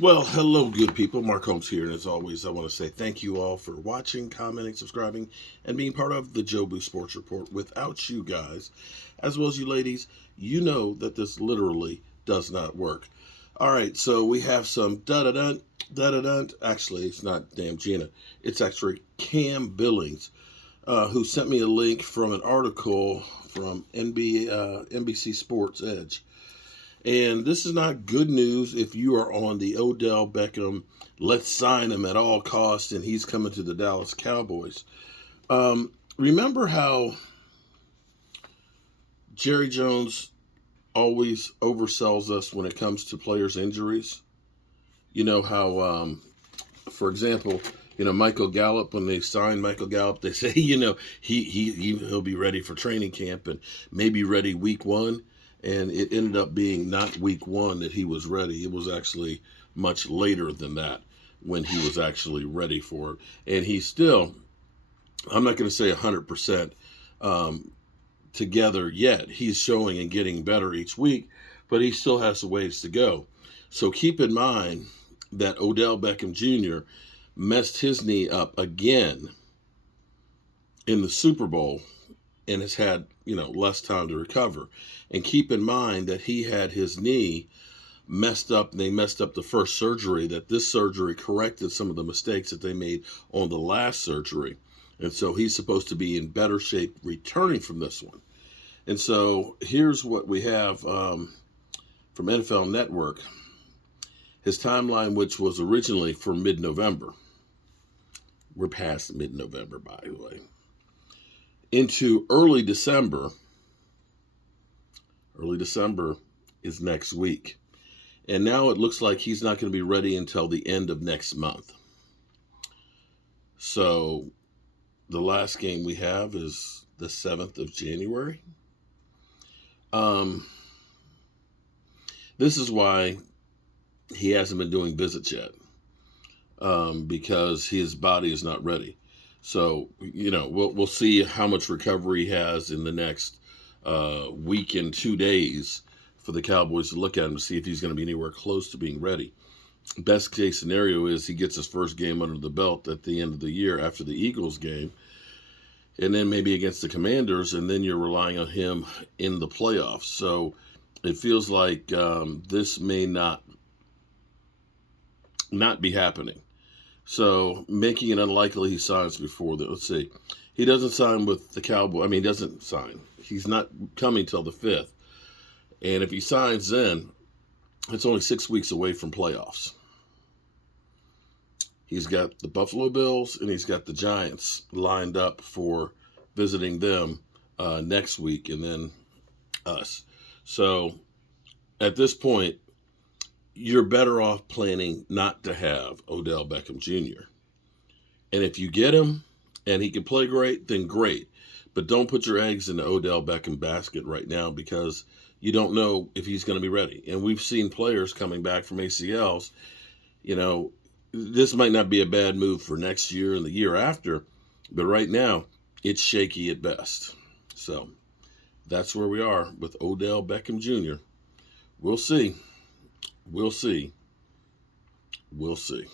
Well, hello, good people. Mark Holmes here, and as always, I want to say thank you all for watching, commenting, subscribing, and being part of the Jobu Sports Report. Without you guys, as well as you ladies, you know that this literally does not work. All right, so we have some da-da-dun, da-da-dun. Actually, it's not damn Gina. It's actually Cam Billings, who sent me a link from an article from NBC Sports Edge. And this is not good news if you are on the Odell Beckham, let's sign him at all costs, and he's coming to the Dallas Cowboys. Remember how Jerry Jones always oversells us when it comes to players' injuries? You know how, for example, Michael Gallup, when they signed Michael Gallup, they say, he'll be ready for training camp and maybe ready week one. And it ended up being not week one that he was ready. It was actually much later than that when he was actually ready for it. And he's still, I'm not going to say 100% together yet. He's showing and getting better each week, but he still has a ways to go. So keep in mind that Odell Beckham Jr. messed his knee up again in the Super Bowl and has had, less time to recover. And keep in mind that he had his knee messed up, and they messed up the first surgery, that this surgery corrected some of the mistakes that they made on the last surgery. And so he's supposed to be in better shape returning from this one. And so here's what we have from NFL Network. His timeline, which was originally for mid-November. We're past mid-November, by the way. Into early December. Early December is next week. And now it looks like he's not going to be ready until the end of next month. So the last game we have is the 7th of January. This is why he hasn't been doing visits yet. Because his body is not ready. So, we'll see how much recovery he has in the next week and 2 days for the Cowboys to look at him to see if he's going to be anywhere close to being ready. Best case scenario is he gets his first game under the belt at the end of the year after the Eagles game, and then maybe against the Commanders, and then you're relying on him in the playoffs. So it feels like this may not be happening. So making it unlikely he signs before that. Let's see. He doesn't sign with the Cowboys. He doesn't sign. He's not coming till the 5th. And if he signs then, it's only 6 weeks away from playoffs. He's got the Buffalo Bills and he's got the Giants lined up for visiting them next week, and then us. So at this point, you're better off planning not to have Odell Beckham Jr. And if you get him and he can play great, then great. But don't put your eggs in the Odell Beckham basket right now, because you don't know if he's going to be ready. And we've seen players coming back from ACLs. This might not be a bad move for next year and the year after, but right now it's shaky at best. So that's where we are with Odell Beckham Jr. We'll see. We'll see. We'll see.